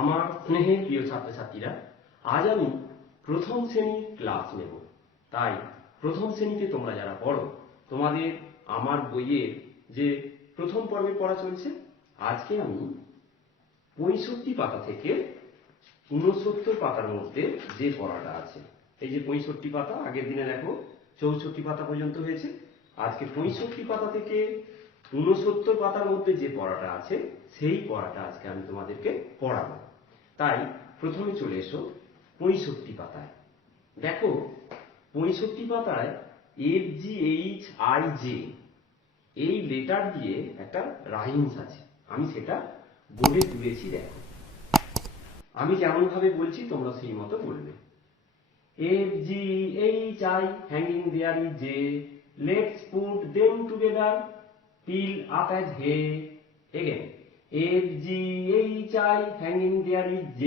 আমার স্নেহের প্রিয় ছাত্রছাত্রীরা, আজ আমি প্রথম শ্রেণীর ক্লাস নেব। তাই প্রথম শ্রেণীতে তোমরা যারা পড়ো, তোমাদের আমার বইয়ের যে প্রথম পর্বে পড়া চলছে, আজকে আমি 65 পাতা থেকে 69 পাতার মধ্যে যে পড়াটা আছে, এই যে 65 পাতা, আগের দিনে দেখো 64 পাতা পর্যন্ত হয়েছে। আজকে 65 পাতা থেকে 69 পাতার মধ্যে যে পড়াটা আছে, সেই পড়াটা আজকে আমি তোমাদেরকে পড়াবো। তাই প্রথমে চলে এসো 65 পাতায়। দেখো 65 পাতায় FGHIJ এই লেটার দিয়ে একটা রাইমস আছে, আমি সেটা বোর্ডে তুলেছি। দেখো আমি যেমন ভাবে বলছি তোমরা সেই মতো বলবে। FGHI hanging there is J, let's put them together, peel up as hay. Again, FGHI hanging there is J,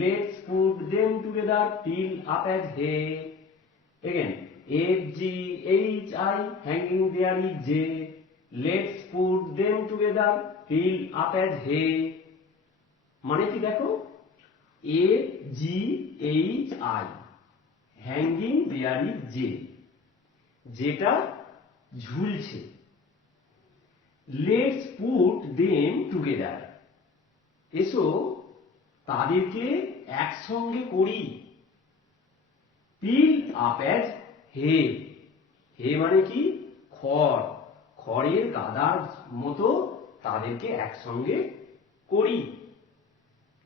let's put them together, peel up as hay. Again, FGHI hanging there is J, let's put them together, peel up as hay. মানে কি দেখো, FGHI hanging there is J, যেটা ঝুলছে। Let's put them together, এসো তাদেরকে একসঙ্গে করি। Peel up as hay, hay মানে কি, খড়, খড়ের গাদার মতো তাদেরকে একসঙ্গে করি।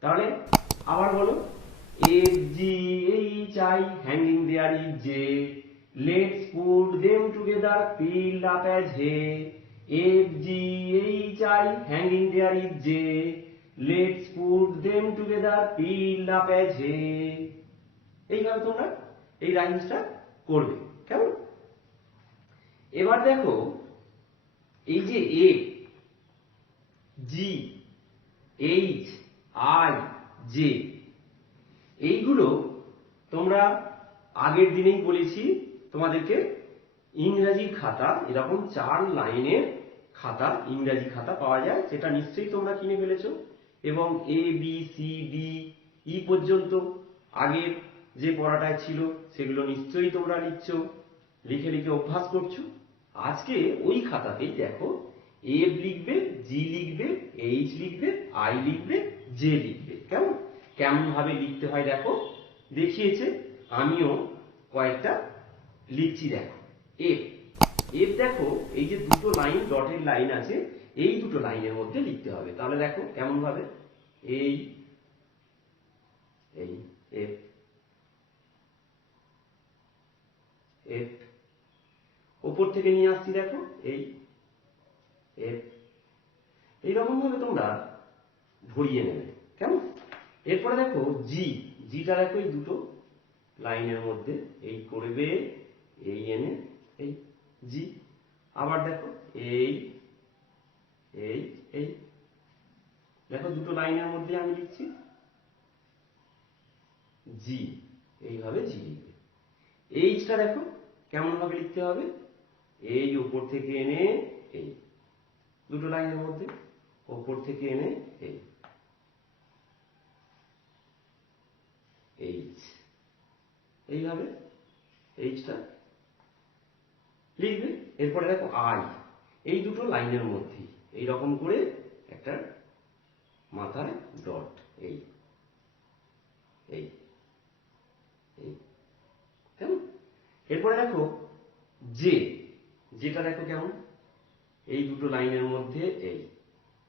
তাহলে আবার বলো, FGHI hanging there is J, let's put them together, peel up as hay. FGHI hanging there is J, let's put them together, peel up as hay. এইভাবে তোমরা এই রাইমসটা করবে, কেমন? এবার দেখো, এই যে F G H I J এইগুলো তোমরা আগের দিনেই বলেছি তোমাদেরকে, ইংরেজির খাতা, এরকম 4 লাইনের খাতা, ইংরেজি খাতা পাওয়া যায়, যেটা নিশ্চয়ই তোমরা কিনে ফেলেছো, এবং ABCDE পর্যন্ত আগের যে পড়াটায় ছিল সেগুলো নিশ্চয়ই তোমরা লিখছো, লিখে লিখে অভ্যাস করছো। আজকে ওই খাতাতেই দেখো, F লিখবে, G লিখবে, H লিখবে, I লিখবে, J লিখবে। কেমন কেমন ভাবে লিখতে হয় দেখো, দেখিয়েছে, আমিও কয়েকটা লিখছি। দেখো F, F দেখো, এই যে দুটো লাইন, ডটের লাইন আছে, এই দুটো লাইনের মধ্যে লিখতে হবে। তাহলে দেখো কেমন ভাবে, এই এই F F, ওপর থেকে নিয়ে আসছি, দেখো এই F, এইরকম ভাবে তোমরা ভরিয়ে নেবে। কেমন? এরপরে দেখো জি, জিটা দেখো এই দুটো লাইনের মধ্যে এই করবে, এই এনে এই জি। আবার দেখো এই এই এই, দেখো দুটো লাইনের মধ্যে আমি লিখছি জি, এইভাবে জি লিখবে। এইচটা দেখো কেমন ভাবে লিখতে হবে, এই উপর থেকে এনে এই দুটো লাইনের মধ্যে, উপর থেকে এনে এই এইচ, এইভাবে এইচটা লিখবে। এরপরে দেখো আই, এই দুটো লাইনের মধ্যে এইরকম করে একটা মাথায় ডট, এই এই এই, কেমন? এরপরে দেখো জে, যেটা দেখো কেমন, এই দুটো লাইনের মধ্যে এই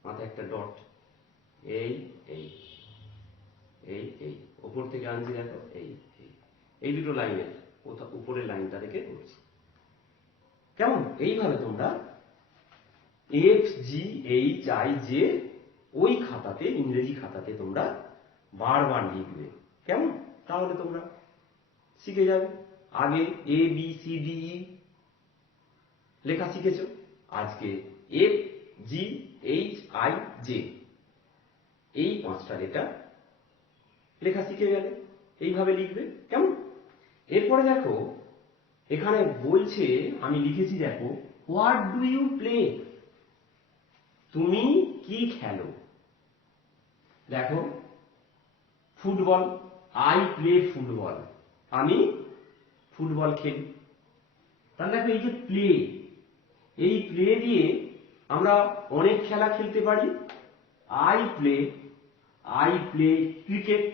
মাথায় একটা ডট, এই এই এই এই, উপর থেকে আনছি, দেখো এই এই দুটো লাইনের উপরের লাইনটা রেখে করছি। কেমন? এইভাবে তোমরা FGHIJ ওই খাতাতে, ইংরেজি খাতাতে তোমরা বারবার লিখবে। কেমন? তাহলে তোমরা শিখে যাবে। আগে ABCDE লেখা শিখেছো, আজকে FGHIJ এই 5টা লেটার লেখা শিখে গেলে এইভাবে লিখবে। কেমন? এরপরে দেখো এখানে বলছে, আমি লিখেছি দেখো, হোয়াট ডু ইউ প্লে, তুমি কি খেলো। দেখো ফুটবল, আই প্লে ফুটবল, আমি ফুটবল খেলি। তাহলে দেখো এই যে প্লে, এই প্লে দিয়ে আমরা অনেক খেলা খেলতে পারি। I play cricket,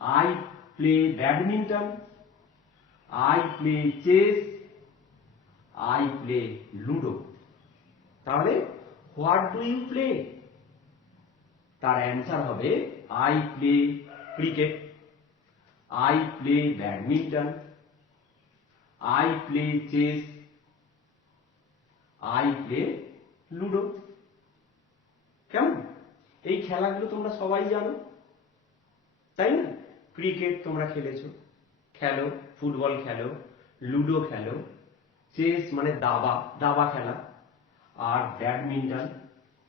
I play badminton, I play chess, I play ludo. তাহলে হোয়াট ডু ইউ প্লে? তার অ্যান্সার হবে I play cricket, I play badminton, I play chess, I play ludo. কেমন? এই খেলাগুলো তোমরা সবাই জানো, তাই না? ক্রিকেট তোমরা খেলেছো, খেলো, ফুটবল খেলো, লুডো খেলো, চেস মানে দাবা, দাবা খেলা, আর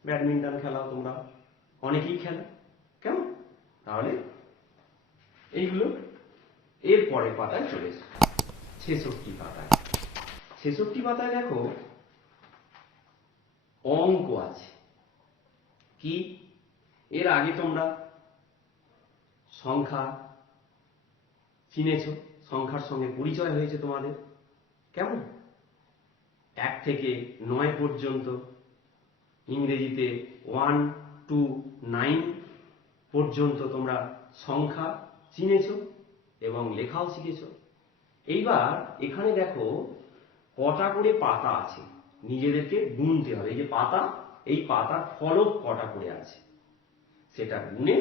ব্যাডমিন্টন খেলাও তোমরা অনেকেই খেলো। কেমন? তাহলে এইগুলো এর পরের পাতায় চলে এসো, 66 পাতায়। 66 পাতায় দেখো অঙ্ক আছে। কি? এর আগে তোমরা সংখ্যা চিনেছ, সংখ্যার সঙ্গে পরিচয় হয়েছে তোমাদের। কেমন? 1 থেকে 9 পর্যন্ত, ইংরেজিতে 1 to 9 পর্যন্ত তোমরা সংখ্যা চিনেছ এবং লেখাও শিখেছ। এইবার এখানে দেখো কটা করে পাতা আছে, নিজেদেরকে গুনতে হবে। এই যে পাতা, এই পাতার ফলক কটা করে আছে সেটা গুনে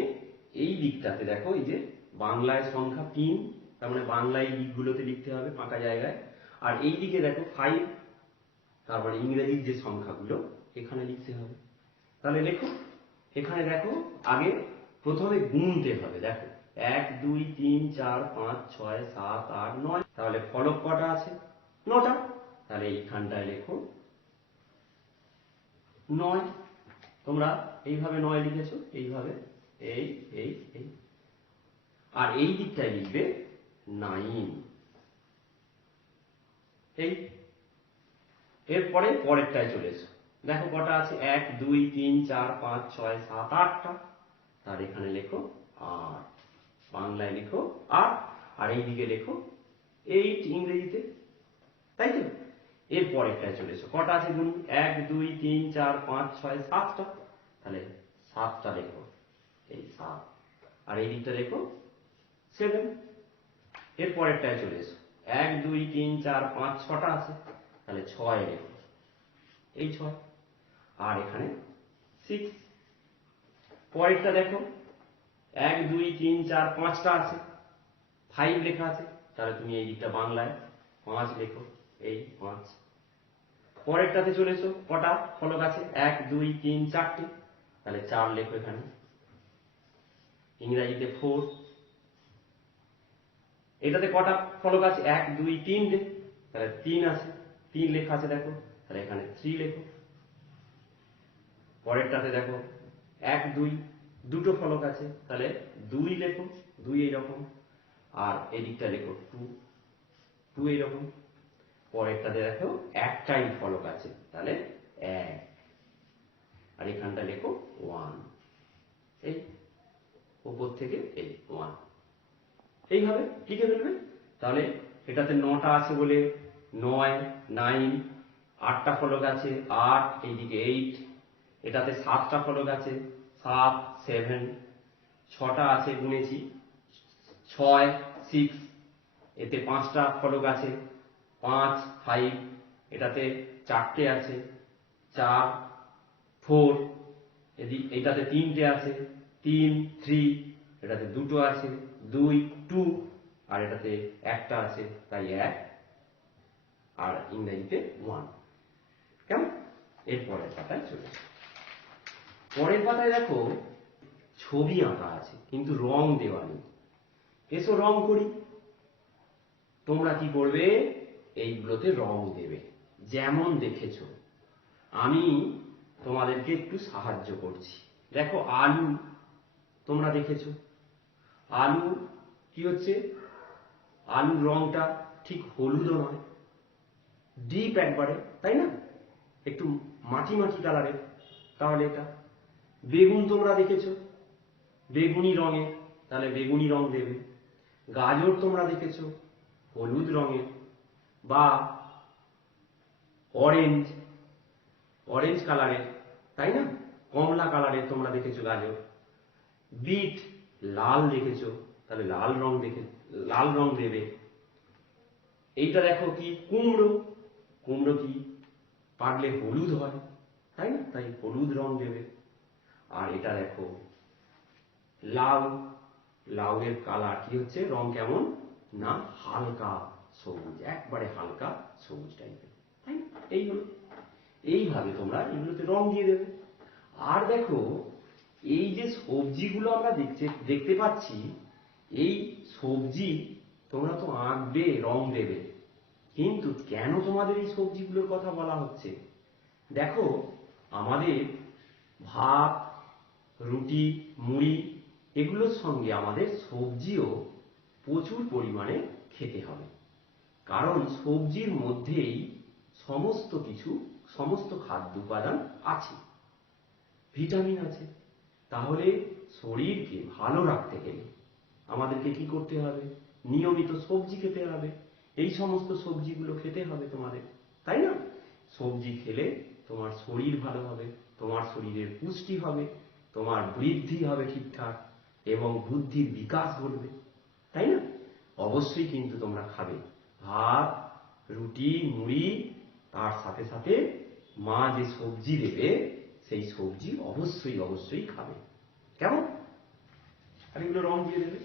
এই দিকটাতে দেখো, এই যে বাংলায় সংখ্যা 3, তার মানে বাংলায় এই দিকগুলোতে লিখতে হবে ফাঁকা জায়গায়। আর এই দিকে দেখো 5, তার মানে ইংরেজির যে সংখ্যাগুলো এখানে লিখতে হবে। তাহলে লেখো, এখানে দেখো আগে প্রথমে গুনতে হবে। দেখো 1 2 3 4 5 6 7 8 9, তাহলে ফলক কটা আছে? 9টা। তাহলে এইখানটায় লেখো 9। তোমরা এইভাবে 9 লিখেছো, এইভাবে, এই এই এই। আর এই দিকটায় লিখবে 9। এই এরপরে পরেরটায় চলে এসো। দেখো কটা আছে? 1 2 3 4 5 6 7 8টা। তার এখানে লেখো 8, বাংলায় লেখো 8, আর এইদিকে লেখো 8 ইংরেজিতে, তাই তো? এর পরেরটায় চলে এসো। কটা আছে গুণ? 1 2 3 4 5 6 7টা। তাহলে 7টা লেখো, এই 7, আর এই দিকটা লেখো 7। এর পরেরটায় চলে এসো। 1 2 3 4 5 6টা আছে, তাহলে 6 লেখো, এই 6, আর এখানে 6। পরেরটা দেখো 1 2 3 4 5টা আছে, 5 লেখা আছে, তাহলে তুমি এই দিকটা বাংলায় 5 লেখো, এই 5। পরেরটাতে চলে এসো। কটা ফলক আছে? 1 2 3 4টে, তাহলে 4 লেখো এখানে, ইংরেজিতে 4। এটাতে কটা ফলক আছে? 1 2 3টে, তাহলে 3 আছে, 3 লেখা আছে দেখো, তাহলে এখানে 3 লেখো। পরেরটাতে দেখো 1 2 দুটো ফলক আছে, তাহলে 2 লেখো, 2 এইরকম, আর এদিকটা লেখো 2, 2 এইরকম। পরেরটাতে দেখো একটাই ফলক আছে, তাহলে 1, আর এখানটা লেখো 1, এই উপর থেকে এই 1, এইভাবে লিখে ফেলবে। তাহলে এটাতে 9টা আছে বলে 9 9, 8টা ফলক আছে 8, এইদিকে 8। এটাতে 7টা ফলক আছে 7 7, 6টা আছে গুনেছি 6 6। এতে 5টা ফলক আছে 5 5। এটাতে 4টে আছে 4 4। এটাতে 3টে আছে 3 3। এটাতে 2টো আছে 2 2, আর এটাতে 1টা আছে তাই 1, আর ইংরেজিতে 1। কেমন? এর পরের পাতায় চলে আসো। পরের পাতায় দেখো ছবি আঁকা আছে কিন্তু রং দেওয়া নেই। এসো রং করি। তোমরা কি করবে? এইগুলোতে রং দেবে যেমন দেখেছো। আমি তোমাদেরকে একটু সাহায্য করছি। দেখো আলু তোমরা দেখেছো, আলু কি হচ্ছে? আলুর রংটা ঠিক হলুদও নয়, ডিপ একবারে, তাই না? একটু মাটি মাটি কালারের। তাহলে এটা বেগুন তোমরা দেখেছো, বেগুনি রঙের, তাহলে বেগুনি রং দেবে। গাজর তোমরা দেখেছো হলুদ রঙের বা অরেঞ্জ অরেঞ্জ কালারের, তাই না? কমলা কালারের তোমরা দেখেছো গাজর। বিট লাল দেখেছো, তাহলে লাল রং দেবে। এইটা দেখো কি কুমড়ো, কুমড়ো কি পাকলে হলুদ হয়, তাই না? তাই হলুদ রং দেবে। আর এটা দেখো লাউ, লাউয়ের কালার কি হচ্ছে, রং কেমন না হালকা সবুজ, একবারে হালকা সবুজ টাইপের, তাই না? এই হলো, এইভাবে তোমরা এগুলোতে রং দিয়ে দেবে। আর দেখো এই যে সবজিগুলো আমরা দেখতে পাচ্ছি, এই সবজি তোমরা তো আঁকবে, রং দেবে, কিন্তু কেন তোমাদের এই সবজিগুলোর কথা বলা হচ্ছে? দেখো আমাদের ভাত, রুটি, মুড়ি এগুলোর সঙ্গে আমাদের সবজিও প্রচুর পরিমাণে খেতে হবে, কারণ সবজির মধ্যেই সমস্ত খাদ্য উপাদান আছে, ভিটামিন আছে। তাহলে শরীরকে ভালো রাখতে গেলে আমাদেরকে কি করতে হবে? নিয়মিত সবজি খেতে হবে। এই সমস্ত সবজিগুলো খেতে হবে তোমাদের, তাই না? সবজি খেলে তোমার শরীর ভালো হবে, তোমার শরীরের পুষ্টি হবে, তোমার বৃদ্ধি হবে ঠিকঠাক এবং বুদ্ধির বিকাশ ঘটবে, তাই না? অবশ্যই কিন্তু তোমরা খাবে ভাত, রুটি, মুড়ি, তার সাথে সাথে মা যে সবজি দেবে সেই সবজি অবশ্যই খাবে, কেমন? আর এগুলো রং দিয়ে দেবে।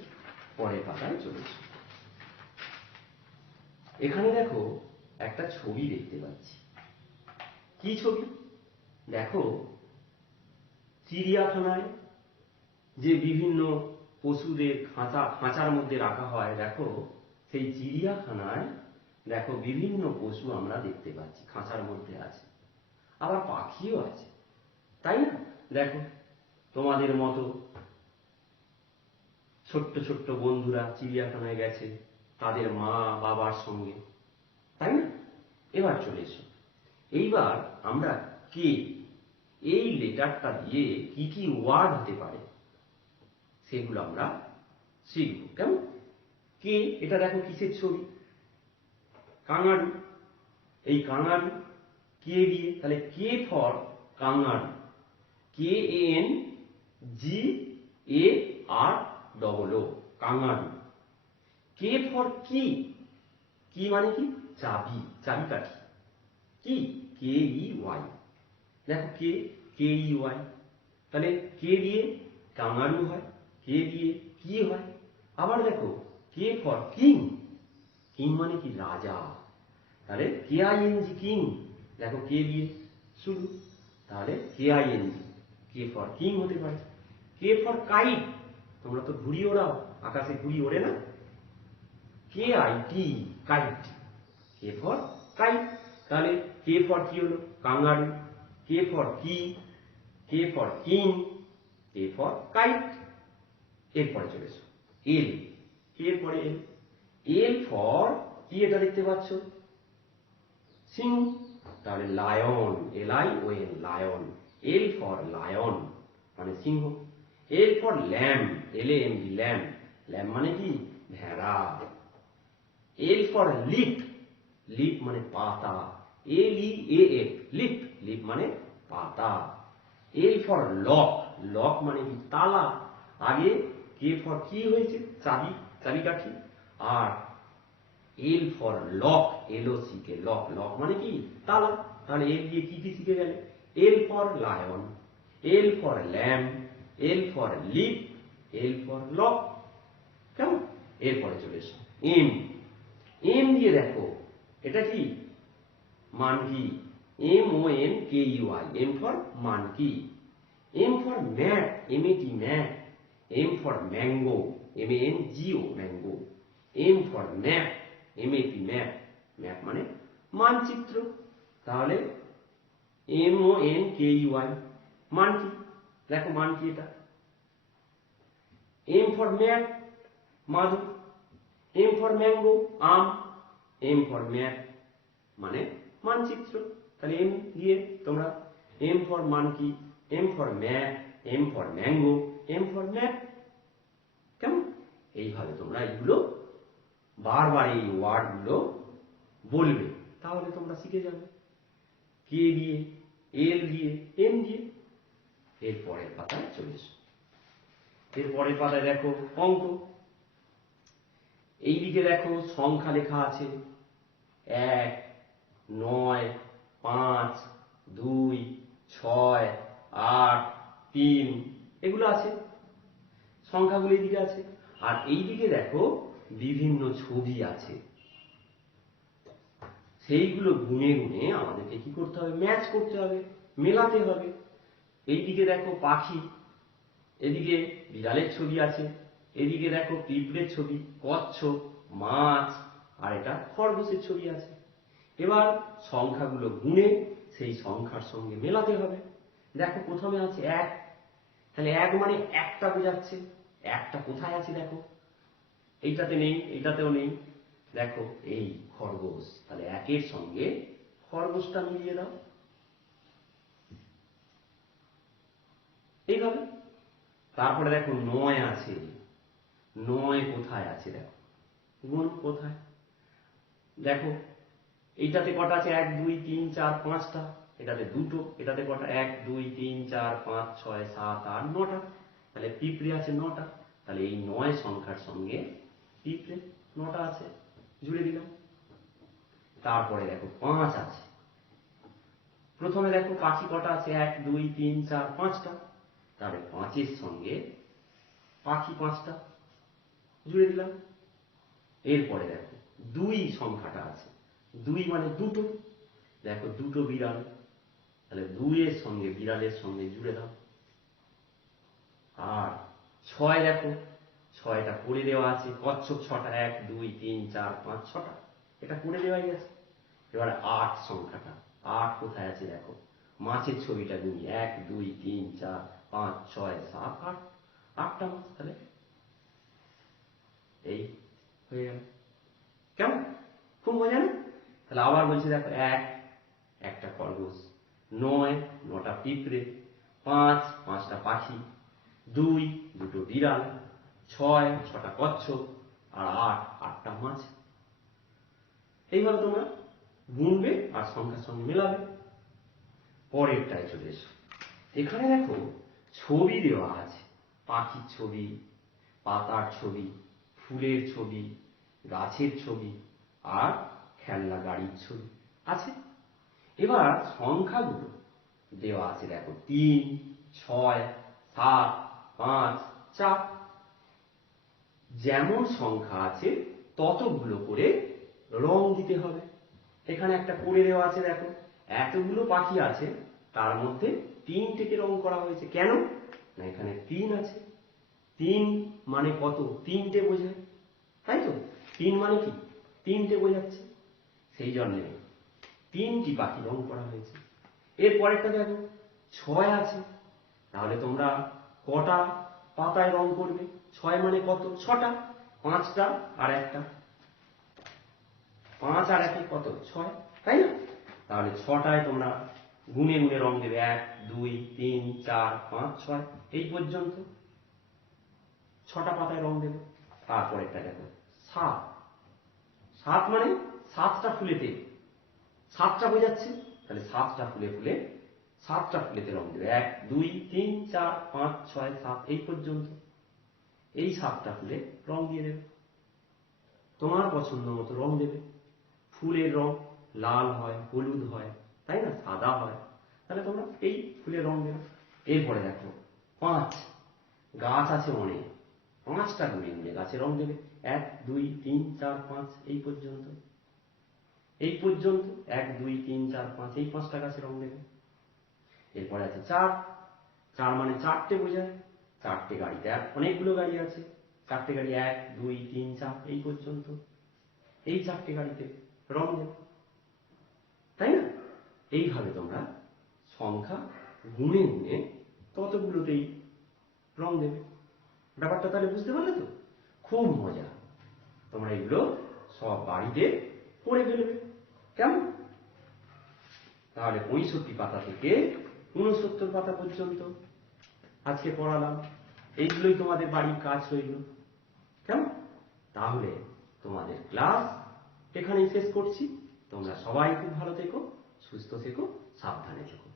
পরের পাতায় চলে এসো। এখানে দেখো একটা ছবি দেখতে পাচ্ছি। কি ছবি? দেখো চিড়িয়াখানায় যে বিভিন্ন পশুদের খাঁচার মধ্যে রাখা হয়, দেখো সেই চিড়িয়াখানায় দেখো বিভিন্ন পশু আমরা দেখতে পাচ্ছি খাঁচার মধ্যে আছে, আবার পাখিও আছে, তাই না? দেখো তোমাদের মতো ছোট্ট ছোট্ট বন্ধুরা চিড়িয়াখানায় গেছে তাদের মা বাবার সঙ্গে, তাই না? এবার চলে এসো। এইবার আমরা কে, এই লেটারটা দিয়ে কি কি ওয়ার্ড হতে পারে সেগুলো আমরা শিখব, কেমন? কে, এটা দেখো কিসের ছবি? কাঙারু। এই কাঙারু কে দিয়ে, তাহলে K for কাঙারু, KANGARO, কাঙারু। K for কি, কি মানে কি চাবি, চাবিকাঠি, কি KEY। দেখো KEY, তাহলে কে দিয়ে কাঙারু হয়, কে দিয়ে কি হয়। আবার দেখো কে ফর কিং, কিং মানে কি রাজা, তাহলে KING কিং। দেখো কে দিয়ে শুরু, তাহলে KING, কে ফর কিং হতে পারে। কে ফর কাইট, তোমরা তো ঘুড়ি ওড়াও, আকাশে ঘুড়ি ওড়ে না, KIT, kite, K for kite. তাহলে কে ফর কি হলো? কাঙ্গারু। কে ফর কি, K for king, K for kite. এরপরে চলে এসো এল, এরপরে এল, এল ফর কি, এটা দেখতে পাচ্ছ সিংহ, তাহলে lion, LION, lion. L for lion মানে সিংহ। L for lamb, LAMB, lamb, lamb মানে কি ভেড়া। এল ফর লিফ, লিফ মানে পাতা, LEAF, লিফ, লিফ মানে পাতা। এল ফর লক, লক মানে কি তালা। আগে কে ফর কি হয়েছে, চাবি, চাবিকাঠি। আর L for lock, LOCK, lock, lock মানে কি তালা। তাহলে এল দিয়ে কি কি শিখে গেলে? এল for lion, L for lamb, L for leaf, L for lock, কেমন? এরপরে চলে এসো এম, এম দিয়ে দেখো এটা কি monkey, MONKEY, M for monkey. M for mat, MAT, mat. M for mango, MANGO, mango. M for map, MAP, map, map মানে মানচিত্র। তাহলে MONKEY, মানকি। দেখো মানকি এটা। এম ফর ম্যাট, মাদুর। এম ফর ম্যাঙ্গো, আম। এম ফর ম্যাপ মানে মানচিত্র। তাহলে এম দিয়ে তোমরা M for monkey, M for map, M for mango, M for map, এইভাবে তোমরা এগুলো বারবার এই ওয়ার্ডগুলো বলবে, তাহলে তোমরা শিখে যাবে। কে দিয়ে, এল দিয়ে, এম দিয়ে। এর পরের পাতায় চলে এসো। এর পরের পাতায় দেখো অঙ্ক। এইদিকে দেখো সংখ্যা লেখা আছে 1, 9, 5, 2, 6, 8, 3 এগুলো আছে, সংখ্যাগুলো এইদিকে আছে। আর এইদিকে দেখো বিভিন্ন ছবি আছে, সেইগুলো গুনে গুনে আমাদেরকে কি করতে হবে, ম্যাচ করতে হবে, মেলাতে হবে। এইদিকে দেখো পাখি, এদিকে বিড়ালের ছবি আছে, এদিকে দেখো পিঁপড়ের ছবি, কচ্ছপ, মাছ, আর এটা খরগোশের ছবি আছে। এবার সংখ্যাগুলো গুনে সেই সংখ্যার সঙ্গে মেলাতে হবে। দেখো প্রথমে আছে 1, তাহলে 1 মানে একটা বোঝাচ্ছে। একটা কোথায় আছে দেখো, এইটাতে নেই, এইটাতেও নেই। দেখো এই খরগোশ, তাহলে 1 এর সঙ্গে খরগোশটা মিলিয়ে দাও এইভাবে। তারপরে দেখো 9 আছে, 9 কোথায় আছে দেখো, গুণ কোথায় দেখো, এইটাতে কটা আছে 1, 2, 3, 4, 5টা, এটাতে দুটো, এটাতে কটা 1, 2, 3, 4, 5, 6, 7, 8, 9টা, তাহলে পিঁপড়ে আছে 9টা। তাহলে এই 9 সংখ্যার সঙ্গে পিঁপড়ে 9টা আছে, জুড়ে দিলাম। তারপরে দেখো 5 আছে, প্রথমে দেখো পাখি কটা আছে 1, 2, 3, 4, 5টা, তাহলে 5 এর সঙ্গে পাখি 5টা, জুড়ে দিলাম। এরপরে দেখো 2 সংখ্যাটা আছে, 2 মানে দুটো, দেখো দুটো বিড়াল, তাহলে 2 এর সঙ্গে বিড়ালের সঙ্গে জুড়ে দাও। আর 6 দেখো, 6টা করে দেওয়া আছে, কচ্ছপ 6টা, 1, 2, 3, 4, 5, 6টা, এটা করে দেওয়াই আছে। এবার 8 সংখ্যাটা, 8 কোথায় আছে দেখো, মাছের ছবিটা গুনি, 1, 2, 3, 4, 5, 6, 7, 8, 8টা মাছ, তাহলে এই হয়ে গেল। কেমন, খুব মজা না? তাহলে আবার বলছি দেখো 1, একটা খরগোশ, 9, 9টা পিঁপড়ে, 5, 5টা পাখি, 2, দুটো বিড়াল, 6, 6টা কচ্ছপ, আর 8, 8টা মাছ। এইভাবে তোমরা গুনবে আর সংখ্যার সঙ্গে মেলাবে। পরেরটায় চলে এসো। এখানে দেখো ছবি দেওয়া আছে, পাখির ছবি, পাতার ছবি, ফুলের ছবি, গাছের ছবি, আর খেলনা গাড়ির ছবি আছে। এবার সংখ্যাগুলো দেওয়া আছে দেখো 3, 6, 7, 5, 4, যেমন সংখ্যা আছে ততগুলো করে রং দিতে হবে। এখানে একটা করে দেওয়া আছে দেখো, এতগুলো পাখি আছে, তার মধ্যে 3টেকে রং করা হয়েছে। কেন না, এখানে 3 আছে, 3 মানে কত, 3টে বোঝায়, তাই তো? 3 মানে কি, 3টে বোঝাচ্ছে, সেই জন্যে 3টি পাখি রং করা হয়েছে। এরপরেরটা দেখো 6 আছে, তাহলে তোমরা কটা পাতায় রং করবে, 6 মানে কত, 6টা, 5টা আর একটা, 5 আর 1 কত, 6, তাই না? তাহলে 6টায় তোমরা গুনে গুনে রং দেবে, 1, 2, 3, 4, 5, 6 এই পর্যন্ত 6টা পাতায় রং দেবে। তারপর একটা দেখো 7, 7 মানে 7টা ফুলেতে, 7টা বোঝাচ্ছে, তাহলে 7টা ফুলে ফুলে 7টা ফুলেতে রং দেবে, 1, 2, 3, 4, 5, 6, 7 এই পর্যন্ত, এই 7টা ফুলে রং দিয়ে দেবে, তোমার পছন্দ মতো রং দেবে। ফুলের রং লাল হয়, হলুদ হয়, তাই না, সাদা হয়, তাহলে তোমরা এই ফুলের রং দেবে। এরপরে দেখো 5, গাছ আছে অনেক, 5টা গুনে গুনে গাছে রং দেবে, 1, 2, 3, 4, 5 এই পর্যন্ত, এই পর্যন্ত 1, 2, 3, 4, 5 এই 5টা গাছে রং দেবে। এরপরে আছে 4, 4 মানে 4টে বোঝায়, 4টে গাড়িতে, অনেকগুলো গাড়ি আছে, 4টে গাড়ি, 1, 2, 3, 4 এই পর্যন্ত, এই 4টে গাড়িতে রং দেবে, তাই না? এইভাবে তোমরা সংখ্যা গুনে গুনে ততগুলোতেই রং দেবে। ব্যাপারটা তাহলে বুঝতে পারলে তো? খুব মজা, তোমরা এগুলো সব বাড়িতে করে ফেলবে। কেমন? তাহলে 65 পাতা থেকে 69 পাতা পর্যন্ত আজকে পড়ালাম, এইগুলোই তোমাদের বাড়ির কাজ রইল। কেমন? তাহলে তোমাদের ক্লাস এখানেই শেষ করছি। তোমরা সবাই খুব ভালো থেকো, সুস্থ থেকো, সাবধানে থেকো।